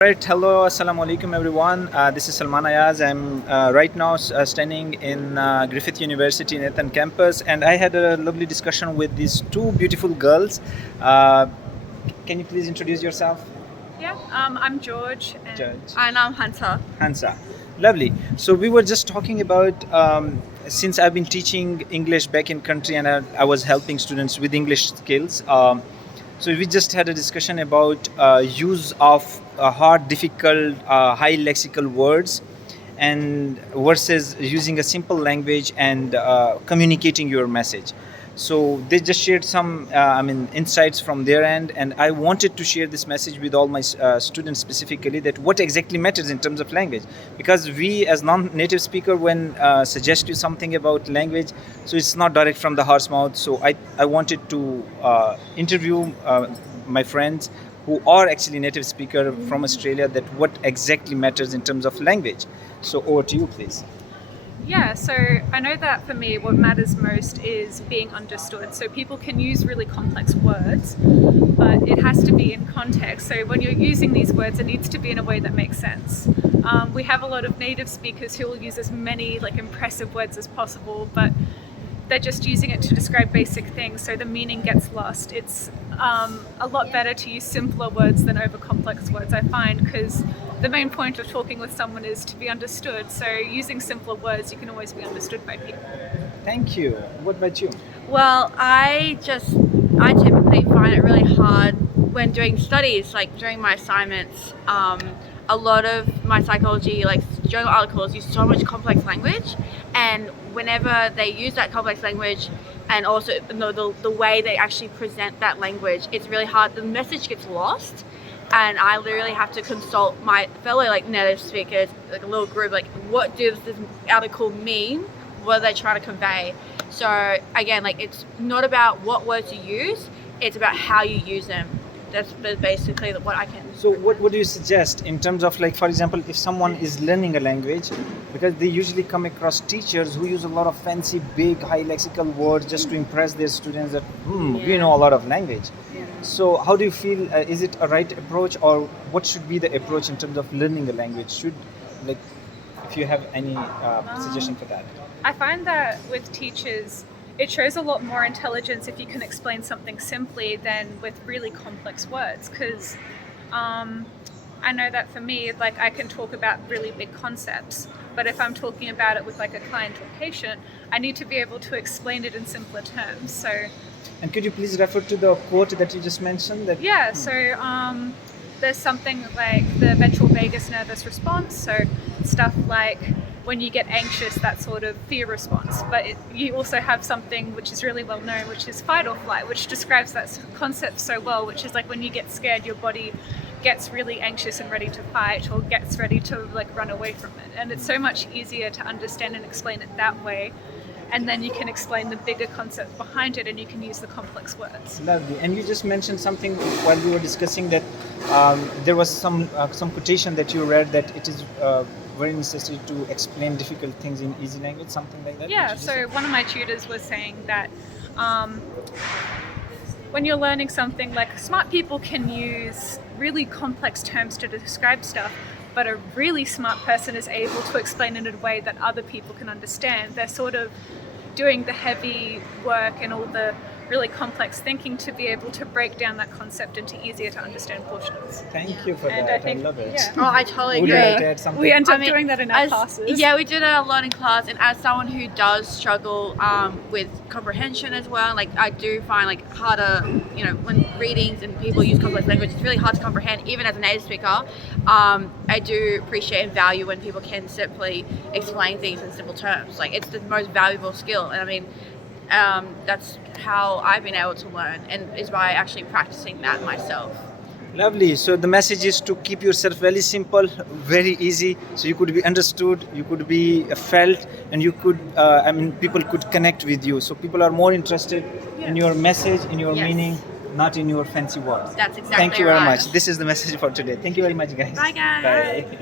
Right, hello, assalamu alaikum everyone. This is Salman Ayaz. I'm right now standing in Griffith University Nathan campus, and I had a lovely discussion with these two beautiful girls. Uh, can you please introduce yourself? Yeah, I'm George. Judge. And I'm Hunter. Hansa. Lovely. So we were just talking about since I've been teaching English back in country and I was helping students with English skills. So we just had a discussion about use of hard, difficult, high lexical words, and versus using a simple language and communicating your message. So they just shared some, insights from their end, and I wanted to share this message with all my students specifically that what exactly matters in terms of language, because we as non-native speaker when suggest you something about language, so it's not direct from the horse mouth. So I wanted to interview my friends who are actually native speaker from Australia that what exactly matters in terms of language. So over to you, please. Yeah, so I know that for me, what matters most is being understood. So people can use really complex words, but it has to be in context. So when you're using these words, it needs to be in a way that makes sense. We have a lot of native speakers who will use as many impressive words as possible, but they're just using it to describe basic things, so the meaning gets lost. It's a lot better to use simpler words than over complex words, I find, because the main point of talking with someone is to be understood. So using simpler words, you can always be understood by people. Thank you. What about you? Well, I typically find it really hard when doing studies, like during my assignments. A lot of my psychology, journal articles, use so much complex language, and whenever they use that complex language, and also the way they actually present that language, it's really hard. The message gets lost, and I literally have to consult my fellow native speakers, a little group, what does this article mean? What are they trying to convey? So again, it's not about what words you use; it's about how you use them. That's basically what I can. So what do you suggest in terms of, for example, if someone is learning a language, because they usually come across teachers who use a lot of fancy big high lexical words just to impress their students that we Yeah. know a lot of language. Yeah. So how do you feel, is it a right approach, or what should be the approach in terms of learning a language? Should, if you have any suggestion for that? I find that with teachers, it shows a lot more intelligence if you can explain something simply than with really complex words, because I know that for me, I can talk about really big concepts, but if I'm talking about it with a client or patient, I need to be able to explain it in simpler terms. So And could you please refer to the quote that you just mentioned? That yeah, so there's something like the ventral vagus nervous response, so stuff like when you get anxious, that sort of fear response. But you also have something which is really well known, which is fight or flight, which describes that concept so well, which is when you get scared, your body gets really anxious and ready to fight, or gets ready to run away from it. And it's so much easier to understand and explain it that way. And then you can explain the bigger concept behind it, and you can use the complex words. Lovely. And you just mentioned something while we were discussing that there was some quotation that you read that it is very necessary to explain difficult things in easy language, something like that. Yeah, so one of my tutors was saying that when you're learning something, smart people can use really complex terms to describe stuff, but a really smart person is able to explain it in a way that other people can understand. They're sort of doing the heavy work and all the really complex thinking to be able to break down that concept into easier to understand portions. Thank you for And that. I think, love it. yeah, Oh, I totally Would you agree. like to add something? we end up I mean, doing that in our classes. Yeah, we did it a lot in class, and as someone who does struggle with comprehension as well, I do find harder, when readings and people use complex language, it's really hard to comprehend, even as a native speaker. I do appreciate and value when people can simply explain things in simple terms. It's the most valuable skill, and I mean, that's how I've been able to learn, and is by actually practicing that myself. Lovely. So the message is to keep yourself very simple, very easy, so you could be understood, you could be felt, and you could, people could connect with you. So people are more interested in your message, in your Yes. meaning, not in your fancy words. That's exactly Thank you very right. much. This is the message for today. Thank you very much, guys. Bye, guys. Bye.